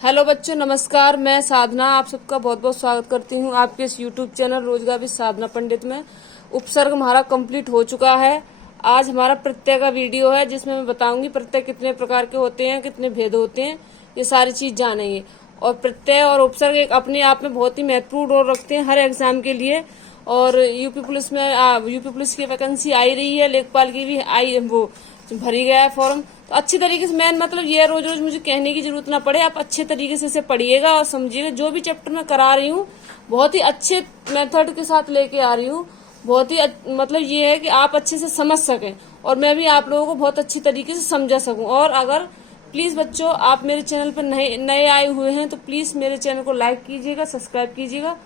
Hello बच्चों, नमस्कार। मैं साधना आप सबका बहुत बहुत स्वागत करती हूँ आपके इस यूट्यूब चैनल रोजगार विद साधना पंडित में। उपसर्ग हमारा कंप्लीट हो चुका है। आज हमारा प्रत्यय का वीडियो है जिसमें मैं बताऊंगी प्रत्यय कितने प्रकार के होते हैं, कितने भेद होते हैं, ये सारी चीज जानेंगे। और प्रत्यय और उपसर्ग एक अपने आप में बहुत ही महत्वपूर्ण रोल रखते हैं हर एग्जाम के लिए। और यूपी पुलिस की वैकेंसी आई रही है, लेखपाल की भी आई, वो भरी गया है फॉर्म। तो अच्छी तरीके से, मेन मतलब ये रोज रोज मुझे कहने की जरूरत ना पड़े, आप अच्छे तरीके से इसे पढ़िएगा और समझिएगा। जो भी चैप्टर मैं करा रही हूँ बहुत ही अच्छे मेथड के साथ लेके आ रही हूँ। बहुत ही मतलब ये है कि आप अच्छे से समझ सकें और मैं भी आप लोगों को बहुत अच्छी तरीके से समझा सकूं। और अगर प्लीज बच्चों आप मेरे चैनल पर नए आए हुए हैं तो प्लीज मेरे चैनल को लाइक कीजिएगा, सब्सक्राइब कीजिएगा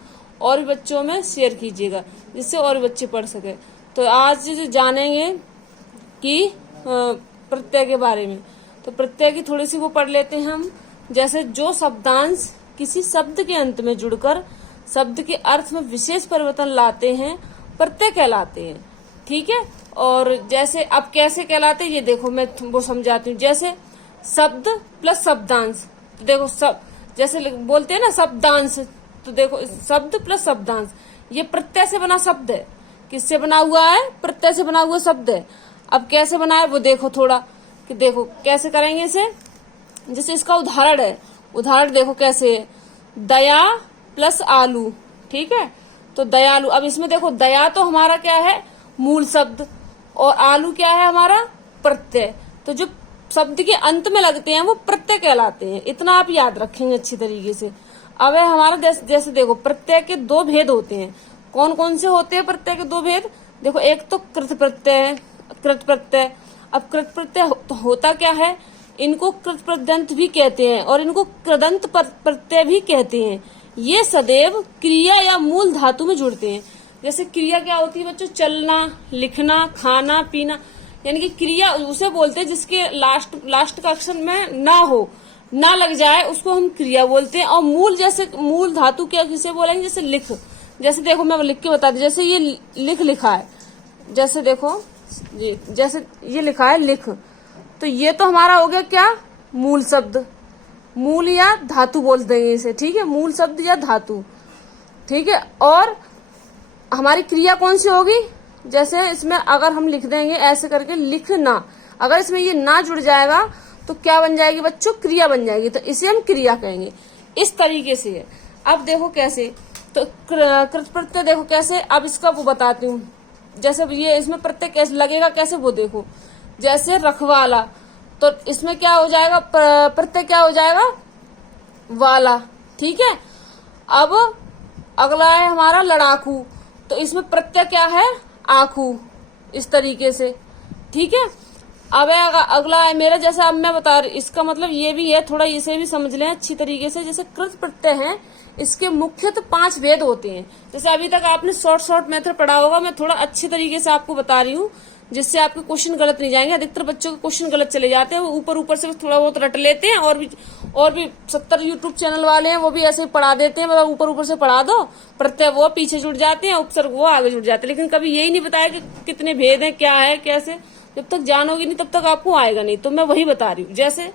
और भी बच्चों में शेयर कीजिएगा जिससे और भी बच्चे पढ़ सके। तो आज जानेंगे कि प्रत्यय के बारे में। तो प्रत्यय की थोड़ी सी वो पढ़ लेते हैं हम। जैसे जो शब्दांश किसी शब्द के अंत में जुड़कर शब्द के अर्थ में विशेष परिवर्तन लाते हैं प्रत्यय कहलाते हैं। ठीक है। और जैसे अब कैसे कहलाते हैं ये देखो, मैं वो समझाती हूँ। जैसे शब्द प्लस शब्दांश, तो देखो सब जैसे बोलते हैं ना शब्दांश, तो देखो शब्द प्लस शब्दांश ये प्रत्यय से बना शब्द है। किससे बना हुआ है? प्रत्यय से बना हुआ शब्द है। अब कैसे बना है वो देखो थोड़ा, कि देखो कैसे करेंगे इसे। जैसे इसका उदाहरण है, उदाहरण देखो कैसे है, दया प्लस आलू। ठीक है। तो दयालु, अब इसमें देखो दया तो हमारा क्या है? मूल शब्द, और आलू क्या है? हमारा प्रत्यय। तो जो शब्द के अंत में लगते हैं वो प्रत्यय कहलाते हैं। इतना आप याद रखेंगे अच्छी तरीके से। अब है हमारा जैसे देखो प्रत्यय के दो भेद होते हैं। कौन कौन से होते हैं प्रत्यय के दो भेद? देखो एक तो कृत प्रत्यय है, कृत प्रत्यय। अब कृत प्रत्यय होता क्या है? इनको कृत प्रत्यय भी कहते हैं और इनको कृदंत प्रत्यय भी कहते हैं। ये सदैव क्रिया या मूल धातु में जुड़ते हैं। जैसे क्रिया क्या होती है बच्चों? चलना, लिखना, खाना, पीना, यानी कि क्रिया उसे बोलते हैं जिसके लास्ट का अक्षर में ना हो, ना लग जाए, उसको हम क्रिया बोलते हैं। और मूल, जैसे मूल धातु क्या किसे बोलेंगे? जैसे लिख, जैसे देखो मैं लिख के बता दी। जैसे ये लिखा है, जैसे देखो ये, जैसे ये लिखा है लिख, तो ये तो हमारा हो गया क्या? मूल शब्द, मूल या धातु बोल देंगे इसे। ठीक है, मूल शब्द या धातु। ठीक है। और हमारी क्रिया कौन सी होगी? जैसे इसमें अगर हम लिख देंगे ऐसे करके लिखना, अगर इसमें ये ना जुड़ जाएगा तो क्या बन जाएगी बच्चों? क्रिया बन जाएगी। तो इसे हम क्रिया कहेंगे। इस तरीके से है। अब देखो कैसे, तो कृत प्रत्यय देखो कैसे। अब इसका वो बताती हूँ। जैसे ये इसमें प्रत्यय कैसे लगेगा, कैसे वो देखो। जैसे रखवाला, तो इसमें क्या हो जाएगा? प्रत्यय क्या हो जाएगा? वाला। ठीक है। अब अगला है हमारा लड़ाकू, तो इसमें प्रत्यय क्या है? आखू। इस तरीके से। ठीक है। अब अगला है मेरा, जैसे अब मैं बता रही, इसका मतलब ये भी है, थोड़ा इसे भी समझ लें अच्छी तरीके से। जैसे कृत प्रत्यय है, इसके मुख्यतः 5 भेद होते हैं। जैसे अभी तक आपने शॉर्ट मेथड पढ़ा होगा, मैं थोड़ा अच्छी तरीके से आपको बता रही हूँ जिससे आपके क्वेश्चन गलत नहीं जाएंगे। अधिकतर बच्चों के क्वेश्चन गलत चले जाते हैं, वो ऊपर से थोड़ा बहुत रट लेते हैं। और भी 70 यूट्यूब चैनल वाले हैं, वो भी ऐसे पढ़ा देते हैं, मतलब ऊपर से पढ़ा दो, प्रत्यय वो पीछे जुड़ जाते हैं, उपसर्ग वो आगे जुड़ जाते हैं। लेकिन कभी यही नहीं बताया कि कितने भेद हैं, क्या है, कैसे। जब तक जानोगी नहीं तब तक आपको आएगा नहीं। तो मैं वही बता रही हूँ। जैसे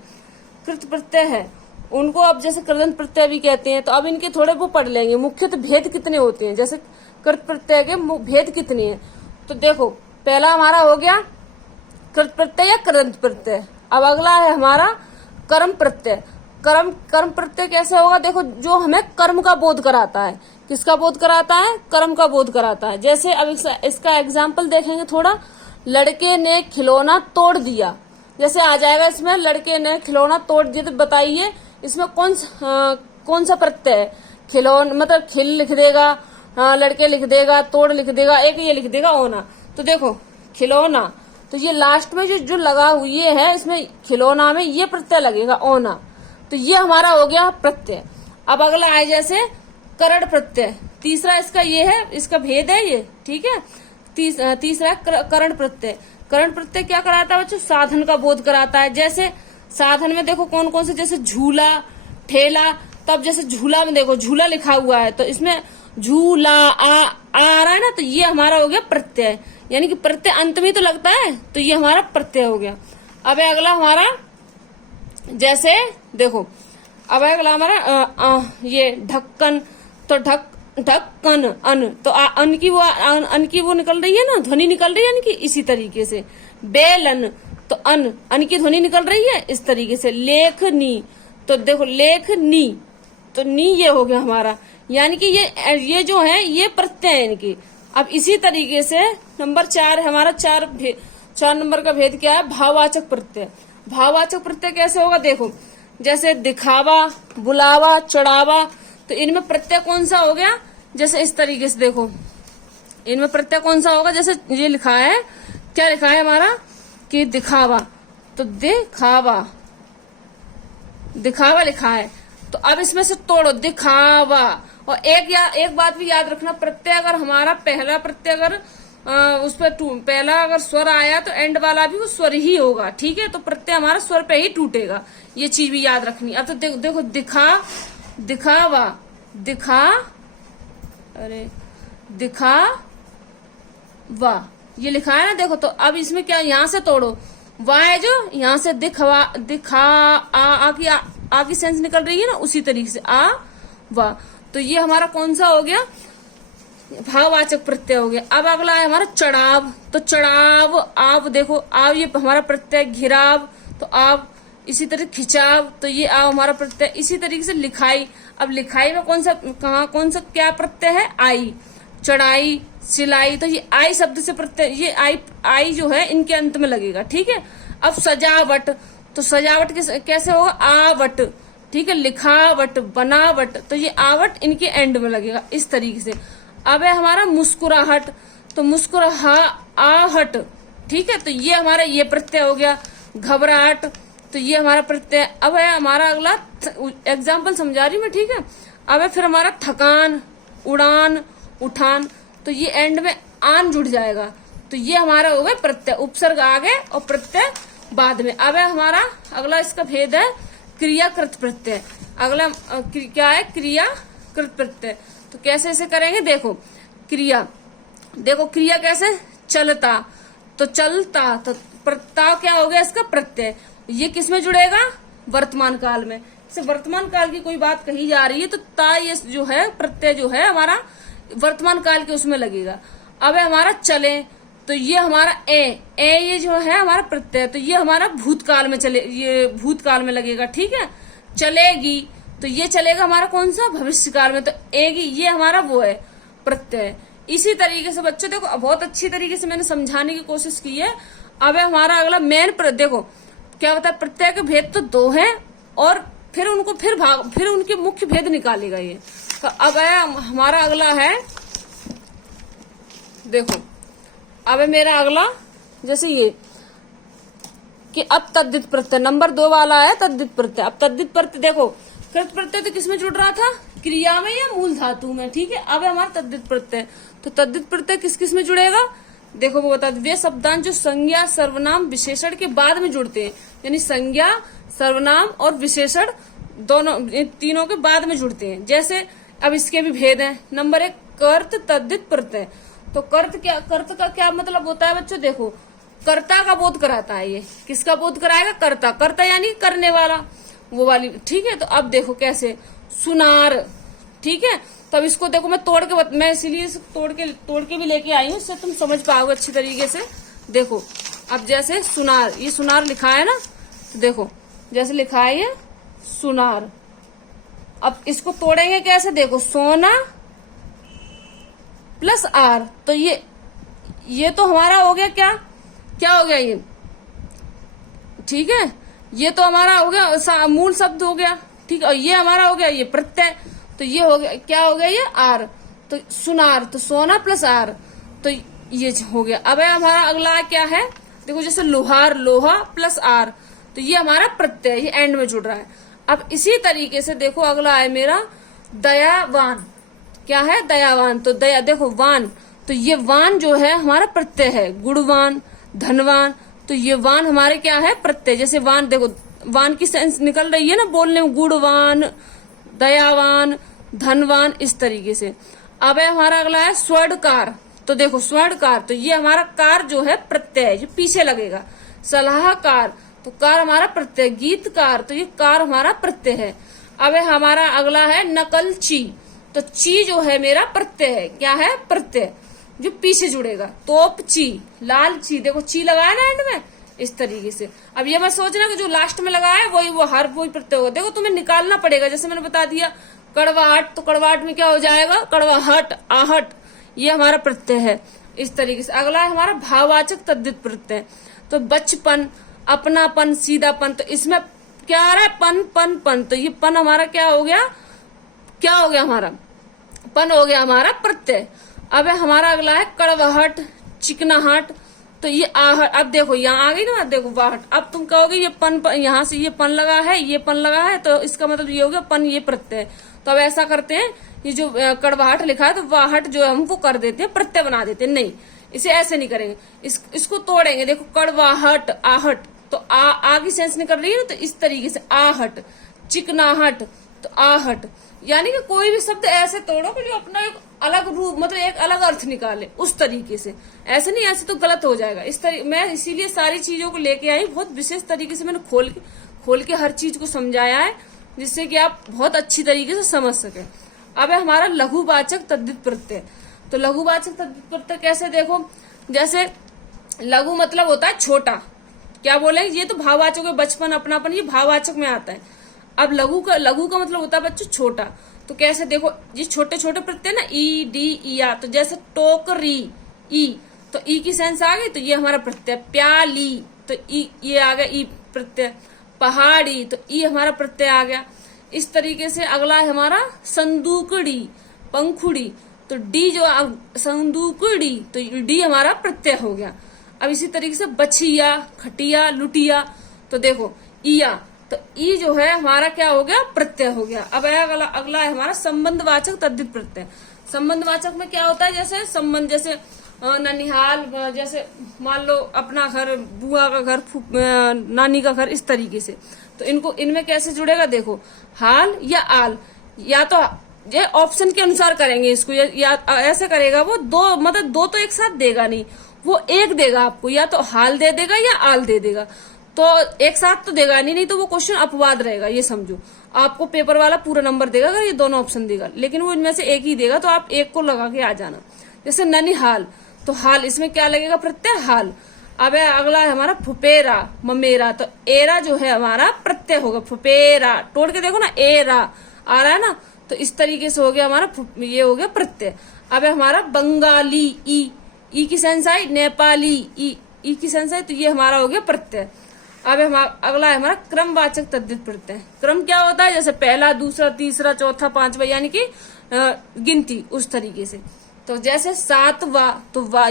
कृत प्रत्यय है, उनको अब जैसे कृदंत प्रत्यय भी कहते हैं। तो अब इनके थोड़े वो पढ़ लेंगे, मुख्यतः भेद कितने होते हैं। जैसे कृत प्रत्यय के भेद कितने हैं, तो देखो पहला हमारा हो गया कृत प्रत्यय या कृदंत प्रत्यय। अब अगला है हमारा कर्म प्रत्यय। कर्म प्रत्यय कैसे होगा? देखो जो हमें कर्म का बोध कराता है। किसका बोध कराता है? कर्म का बोध कराता है। जैसे अब इसका एग्जाम्पल देखेंगे थोड़ा। लड़के ने खिलौना तोड़ दिया, जैसे आ जाएगा इसमें लड़के ने खिलौना तोड़ दिया। तो बताइए इसमें कौन सा प्रत्यय है? खिलौना मतलब खिल लिख देगा, लड़के लिख देगा, तोड़ लिख देगा, एक ये लिख देगा ओना। तो देखो खिलौना, तो ये लास्ट में जो लगा हुआ ये है, इसमें खिलौना में ये प्रत्यय लगेगा ओना। तो ये हमारा हो गया प्रत्यय। अब अगला आए जैसे करण प्रत्यय। तीसरा इसका ये है, इसका भेद है ये। ठीक है। तीसरा करण प्रत्यय। करण प्रत्यय क्या कराता है बच्चों? साधन का बोध कराता है। जैसे साधन में देखो कौन कौन से, जैसे झूला, ठेला। तब जैसे झूला में देखो झूला लिखा हुआ है, तो इसमें झूला आ रहा है ना, तो ये हमारा हो गया प्रत्यय। यानी कि प्रत्यय अंत में तो लगता है, तो ये हमारा प्रत्यय हो गया। अब अगला हमारा, जैसे देखो अब अगला हमारा ये ढक्कन, तो ढक्कन अन, तो अन की वो निकल रही है ना, ध्वनि निकल रही है अन की, इसी तरीके से। बेलन, तो अन की ध्वनि निकल रही है इस तरीके से। लेखनी, तो देखो लेखनी, तो नी ये हो गया हमारा, यानी कि ये जो है ये प्रत्यय है इनकी। अब इसी तरीके से नंबर 4 है हमारा, 4 नंबर का भेद क्या है, भाववाचक प्रत्यय। भाववाचक प्रत्यय कैसे होगा, देखो जैसे दिखावा, बुलावा, चढ़ावा, तो इनमें प्रत्यय कौन सा हो गया, जैसे इस तरीके से देखो इनमें प्रत्यय कौन सा होगा, जैसे ये लिखा है, क्या लिखा है हमारा कि दिखावा, तो दिखावा, दिखावा लिखा है। तो अब इसमें से तोड़ो, दिखावा। और एक बात भी याद रखना, प्रत्यय अगर हमारा पहला प्रत्यय अगर उस पर पहला अगर स्वर आया तो एंड वाला भी वो स्वर ही होगा, ठीक है। तो प्रत्यय हमारा स्वर पे ही टूटेगा, ये चीज भी याद रखनी। अब तो देखो दिखावा, दिखावा, ये लिखा है ना, देखो। तो अब इसमें क्या, यहां से तोड़ो, वाह है जो, यहां से आ की सेंस निकल रही है ना, उसी तरीके से आ वाह। तो ये हमारा कौन सा हो गया, भाववाचक प्रत्यय हो गया। अब अगला है हमारा चढ़ाव, तो चढ़ाव, आव, देखो आव ये हमारा प्रत्यय। घिराव, तो आव, इसी तरह खिंचाव, तो ये आव हमारा प्रत्यय। इसी तरीके से लिखाई, अब लिखाई में कौन सा क्या प्रत्यय है, आई। चढ़ाई, सिलाई, तो ये आई शब्द से प्रत्यय, ये आई जो है इनके अंत में लगेगा, ठीक है। अब सजावट, तो सजावट कैसे होगा, आवट, ठीक है। लिखावट, बनावट, तो ये आवट इनके एंड में लगेगा, इस तरीके से। अब है हमारा मुस्कुराहट, तो मुस्कुराहट, ठीक है। तो ये हमारा ये प्रत्यय हो गया। घबराहट, तो ये हमारा प्रत्यय। अब है हमारा अगला एग्जाम्पल समझा रही मैं, ठीक है। अब है फिर हमारा थकान, उड़ान, उठान, तो ये एंड में आन जुड़ जाएगा, तो ये हमारा हो गया प्रत्यय। उपसर्ग आगे और प्रत्यय बाद में। अब है हमारा अगला इसका भेद है क्रियाकृत प्रत्यय। अगला क्या है, क्रियाकृत प्रत्यय। तो कैसे इसे करेंगे, देखो क्रिया, देखो क्रिया कैसे, चलता, तो चलता, तो प्रत्यय क्या हो गया इसका, प्रत्यय। ये किस में जुड़ेगा, वर्तमान काल में। जैसे वर्तमान काल की कोई बात कही जा रही है तो ता ये जो है प्रत्यय जो है हमारा वर्तमान काल के उसमें लगेगा। अब है हमारा चले, तो ये हमारा ये जो है हमारा प्रत्यय, तो ये हमारा भूतकाल में ये भूतकाल में लगेगा, ठीक है। चलेगी, तो ये चलेगा हमारा कौन सा, भविष्य काल में, तो एगी ये हमारा वो है प्रत्यय। इसी तरीके से बच्चों देखो बहुत अच्छी तरीके से मैंने समझाने की कोशिश की है। अब है हमारा अगला मेन, देखो क्या होता है, प्रत्यय के भेद तो 2 हैं और फिर उनको फिर उनके मुख्य भेद निकालेगा ये। तो अब है हमारा अगला है, देखो अब है मेरा अगला जैसे ये कि अब तद्धित प्रत्यय नंबर 2 वाला है, तद्धित प्रत्यय। अब तद्धित प्रत्यय देखो, कृत प्रत्यय तो किसमें जुड़ रहा था, क्रिया में या मूल धातु में, ठीक है। अब है हमारा तद्धित प्रत्यय, तो तद्धित प्रत्यय किस में जुड़ेगा, देखो वो बता, वे शब्दांश जो संज्ञा, सर्वनाम, विशेषण के बाद में जुड़ते हैं, यानी संज्ञा, सर्वनाम और विशेषण दोनों तीनों के बाद में जुड़ते हैं। जैसे अब इसके भी भेद हैं। नंबर 1 कर्त तद्धित प्रत्यय। तो कर्त का क्या मतलब होता है बच्चों, देखो कर्ता का बोध कराता है, ये किसका बोध कराएगा, कर्ता यानी करने वाला, वो वाली, ठीक है। तो अब देखो कैसे, सुनार, ठीक है। तब इसको देखो मैं इसीलिए तोड़ के भी लेके आई हूँ, इससे तुम समझ पाओगे अच्छी तरीके से। देखो अब जैसे सुनार, ये सुनार लिखा है ना, तो देखो जैसे लिखा है ये सुनार। अब इसको तोड़ेंगे कैसे, देखो सोना प्लस आर, तो ये तो हमारा हो गया क्या हो गया ये, ठीक है। ये तो हमारा हो गया मूल शब्द हो गया, ठीक है। और ये हमारा हो गया ये प्रत्यय, तो ये हो गया क्या हो गया ये आर, तो सुनार, तो सोना प्लस आर, तो ये हो गया। अब है हमारा अगला क्या है, देखो जैसे लोहार, लोहा प्लस आर, तो ये हमारा प्रत्यय, ये एंड में जुड़ रहा है। अब इसी तरीके से देखो अगला है मेरा दयावान, क्या है दयावान, तो दया देखो वान, तो ये वान जो है हमारा प्रत्यय है। गुणवान, धनवान, तो ये वान हमारे क्या है प्रत्यय। जैसे वान देखो, वान की सेंस निकल रही है ना बोलने में, गुणवान, दयावान, धनवान, इस तरीके से। अब है हमारा अगला है स्वर्णकार, तो देखो स्वर्णकार, तो ये हमारा कार जो है प्रत्यय है, जो पीछे लगेगा। सलाहकार, तो कार हमारा प्रत्यय। गीतकार, तो ये कार हमारा प्रत्यय है। अब हमारा अगला है नकलची। तो ची जो है मेरा प्रत्यय है, क्या है, प्रत्यय जो पीछे जुड़ेगा। तोप ची, लाल ची, देखो ची लगाया ना एंड में, इस तरीके से। अब ये मत सोचना कि जो लास्ट में लगाया है वही वो हर वही प्रत्यय होगा, देखो तुम्हें निकालना पड़ेगा। जैसे मैंने बता दिया कड़वाहट, तो कड़वाहट में क्या हो जाएगा, कड़वाहट, आहट, ये हमारा प्रत्यय है इस तरीके से। अगला है हमारा भाववाचक तद्धित प्रत्यय। तो बचपन, अपनापन, सीधापन, तो इसमें क्या आ रहा है, पन पन पन, तो ये पन हमारा क्या हो गया, क्या हो गया हमारा, पन हो गया हमारा प्रत्यय। अब हमारा अगला है कड़वाहट, चिकनाहट, तो ये आहट। अब देखो यहाँ आ गई ना, देखो वाहट। अब तुम कहोगे ये पन, यहाँ से ये पन लगा है, ये पन लगा है, तो इसका मतलब ये हो गया पन, ये प्रत्यय। तो अब ऐसा करते हैं, ये जो कड़वाहट लिखा है तो वाहट जो है हम वो कर देते हैं, प्रत्यय बना देते हैं। नहीं, इसे ऐसे नहीं करेंगे, इसको तोड़ेंगे। देखो कड़वाहट, आहट, तो आ की सेंस निकल रही है ना, तो इस तरीके से आहट, चिकनाहट, तो आहट। यानी कि कोई भी शब्द ऐसे तोड़ो कि जो अपना एक अलग रूप, मतलब एक अलग अर्थ निकाले, उस तरीके से। ऐसे नहीं, ऐसे तो गलत हो जाएगा। इस तरीके मैं इसीलिए सारी चीजों को लेके आई, बहुत विशेष तरीके से मैंने खोल के हर चीज को समझाया है, जिससे कि आप बहुत अच्छी तरीके से समझ सके। अब है हमारा लघुवाचक तद्धित प्रत्यय। तो लघुवाचक तद्धित प्रत्यय कैसे, देखो जैसे लघु मतलब होता है छोटा, क्या बोले, ये तो भाववाचक है, बचपन, अपनापन, ये भाववाचक में आता है। अब लघु का मतलब होता है बच्चों छोटा। तो कैसे, देखो ये छोटे छोटे प्रत्यय ना, ई, डी, इया, तो जैसे टोकरी, ई, तो ई की सेंस आ गई, तो ये हमारा प्रत्यय। प्याली, तो ई, ये आ गया ई प्रत्यय। पहाड़ी, तो ई हमारा प्रत्यय आ गया। इस तरीके से अगला है हमारा संदूकड़ी, पंखुड़ी, तो डी जो संदूकड़ी, तो डी हमारा प्रत्यय हो गया। अब इसी तरीके से बछिया, खटिया, लुटिया, तो देखो इया, तो ई जो है हमारा क्या हो गया, प्रत्यय हो गया। अब अगला है हमारा संबंधवाचक तद्धित प्रत्यय। संबंधवाचक में क्या होता है, जैसे संबंध, जैसे ननिहाल, जैसे मान लो अपना घर, बुआ का घर, नानी का घर, इस तरीके से। तो इनमें कैसे जुड़ेगा, देखो हाल या आल, या तो ये ऑप्शन के अनुसार करेंगे इसको, या ऐसे करेगा वो, दो मतलब दो तो एक साथ देगा नहीं, वो एक देगा आपको, या तो हाल दे देगा या आल दे देगा। तो एक साथ तो देगा नहीं तो वो क्वेश्चन अपवाद रहेगा, ये समझो। आपको पेपर वाला पूरा नंबर देगा अगर ये दोनों ऑप्शन देगा, लेकिन वो इनमें से एक ही देगा, तो आप एक को लगा के आ जाना। जैसे ननिहाल, तो हाल, इसमें क्या लगेगा, प्रत्यय हाल। अब अगला है हमारा फुपेरा, ममेरा, तो एरा जो है हमारा प्रत्यय होगा, फुपेरा, तोड़ के देखो ना, एरा आ रहा है ना, तो इस तरीके से हो गया हमारा, ये हो गया प्रत्यय। अब हमारा बंगाली, ई की सेंस आई, नेपाली, ई की सेंस आई, तो ये हमारा हो गया प्रत्यय। अब अगला है हमारा क्रमवाचक तद्धित प्रत्यय। क्रम क्या होता है, जैसे पहला, दूसरा, तीसरा, चौथा, पांचवा, यानी कि गिनती, उस तरीके से। तो जैसे सातवा, तो वा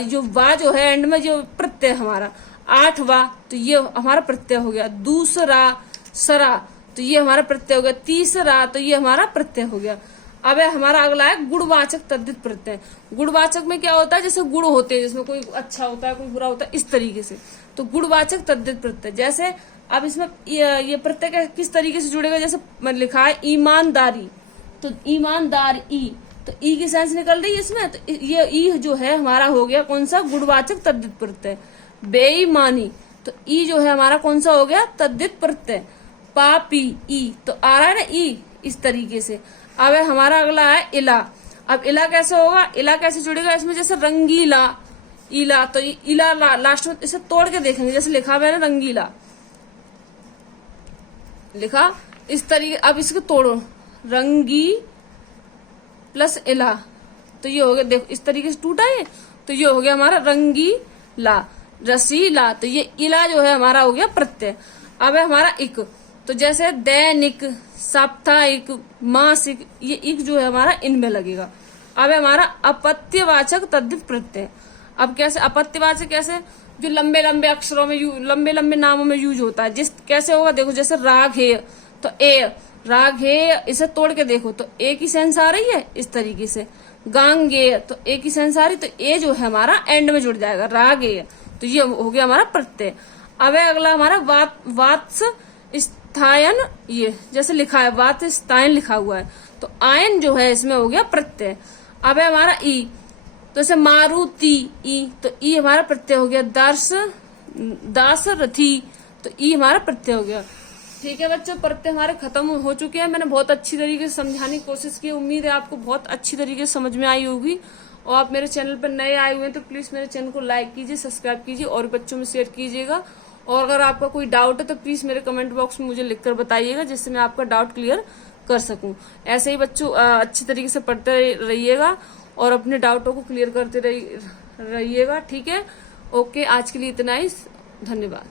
जो है एंड में जो प्रत्यय हमारा। आठवा, तो ये हमारा प्रत्यय हो गया। दूसरा, सरा, तो ये हमारा प्रत्यय हो गया। तीसरा, तो ये हमारा प्रत्यय हो गया। अब हमारा अगला है गुणवाचक तद्धित प्रत्यय। गुणवाचक में क्या होता है, जैसे गुण होते हैं, जिसमें कोई अच्छा होता है, कोई बुरा होता है, इस तरीके से। तो गुणवाचक तद्धित प्रत्यय, जैसे अब इसमें ये प्रत्यय किस तरीके से जुड़ेगा, जैसे लिखा है ईमानदारी, तो ईमानदार, ई, तो ई की सेंस निकल रही है इसमें, तो ये ई जो है हमारा हो गया कौन सा, गुणवाचक तद्धित प्रत्यय। बेईमानी, तो ई जो है हमारा कौन सा हो गया, तद्धित प्रत्यय। पापी, ई, तो आ रहा है ना ई, इस तरीके से। अब हमारा अगला है इला। अब इला कैसे होगा, इला कैसे जुड़ेगा इसमें, जैसे रंगीला, इला, तो इला लास्ट में, इसे तोड़ के देखेंगे, जैसे लिखा हुआ है ना रंगीला, लिखा इस तरीके। अब इसको तोड़ो, रंगी प्लस इला, तो ये हो गया, देखो इस तरीके से टूटा है, तो ये हो गया हमारा रंगीला। रसीला, तो ये इला जो है हमारा हो गया प्रत्यय। अब है हमारा इक, तो जैसे दैनिक, साप्ताहिक, मासिक, ये इक जो है हमारा इनमें लगेगा। अब है हमारा अपत्यवाचक तद्धित प्रत्यय। अब कैसे अपत्यवाचक, कैसे जो लंबे लंबे अक्षरों में, लंबे लंबे नामों में यूज होता है, जिस कैसे होगा, देखो जैसे राघेय, तो ए, राघेय, इसे तोड़ के देखो तो ए की सेंस आ रही है इस तरीके से। गांगेय, तो ए की सेंस आ रही, तो ए जो है हमारा एंड में जुड़ जाएगा, रागेय, तो ये हो गया हमारा प्रत्यय। अब अगला हमारा वात्स स्थायन, ये जैसे लिखा है वात स्थायन लिखा हुआ है, तो आयन जो है इसमें हो गया प्रत्यय। अब है हमारा ई, तो जैसे मारुति, ई, तो ई हमारा प्रत्यय हो गया। दासरथी, तो ई हमारा प्रत्यय हो गया। ठीक है बच्चों, प्रत्यय हमारे खत्म हो चुके हैं। मैंने बहुत अच्छी तरीके से समझाने की कोशिश की, उम्मीद है आपको बहुत अच्छी तरीके से समझ में आई होगी। और आप मेरे चैनल पर नए आए हुए हैं तो प्लीज मेरे चैनल को लाइक कीजिए, सब्सक्राइब कीजिए और बच्चों में शेयर कीजिएगा। और अगर आपका कोई डाउट है तो प्लीज मेरे कमेंट बॉक्स में मुझे लिखकर बताइएगा, जिससे मैं आपका डाउट क्लियर कर सकूं। ऐसे ही बच्चों अच्छी तरीके से पढ़ते रहिएगा और अपने डाउटों को क्लियर करते रहिएगा। ठीक है, ओके, आज के लिए इतना ही, धन्यवाद।